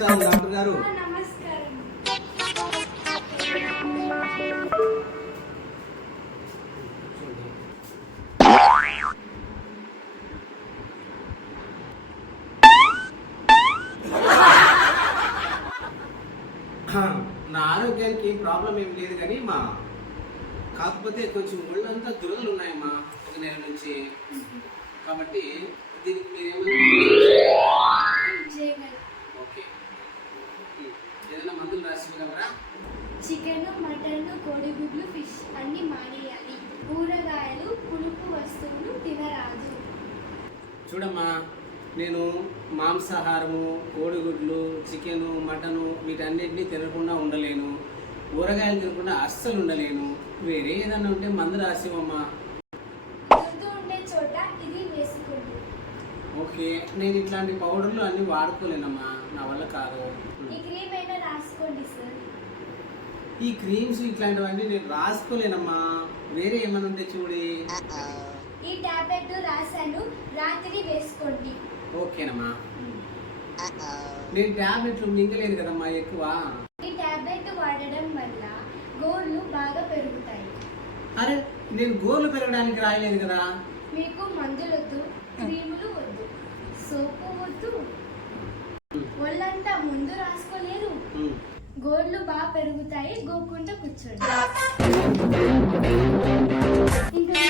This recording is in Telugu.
నమస్కారం డాక్టర్ గారు. నమస్కారం. నా ఆరోగ్యానికి ఏం ప్రాబ్లం ఏం లేదు కానీ కాకపోతే కొంచెం ఒళ్ళంతా దురదలు ఉన్నాయమ్మా ఒక నెల నుంచి. కాబట్టి దీనికి మీరు చేయగలం. ఓకే, ఏదైనా మందులు రాసి ఇవ్వగలరా? చికెన్, మటన్, కోడిగుడ్లు, ఫిష్ అన్ని మానేయాలి. కూరగాయలు, పులుపు వస్తువులు తినరాదు. చూడమ్మా, నేను మాంసాహారము, కోడిగుడ్లు, చికెను, మటను వీటన్నిటిని తినకుండా ఉండలేను. కూరగాయలు తినకుండా అస్సలు ఉండలేను. వేరే ఏదన్నా ఉంటే మందు రాసివమ్మా. గుర్తు ఉండే చోట ఇది వేసుకోండి. ఓకే, నేను ఇట్లాంటి పౌడర్లు అన్ని వాడుకోలేనమ్మా, నా వల్ల కాదు. ఈ క్రీమ్ అయినా రాసుకోండి సార్. ఈ క్రీమ్స్ ఇట్లాంటివన్నీ నేను రాసుకోలేనమ్మా. వేరే ఏమైనా ఉంటే చూడి. ఈ టాబ్లెట్ రాశాను, రాత్రి వేసుకోండి. ఓకేనమ్మా. నేను టాబ్లెట్లు మింగలేదు కదమ్మా ఎక్కువ. ఈ టాబ్లెట్ వాడడం వల్ల గోర్లు బాగా పెరుగుతాయి. అరే, నేను గోర్లు పెరగడానికి రాయలేదు కదా. మీకు మందులొద్దు, క్రీములు వద్దు, సోపు వద్దు, ఒళ్ళంతా ముందు రాసుకోలేరు. గోర్లు బాగా పెరుగుతాయి, గోకుండా కూర్చోండి. ఇంకా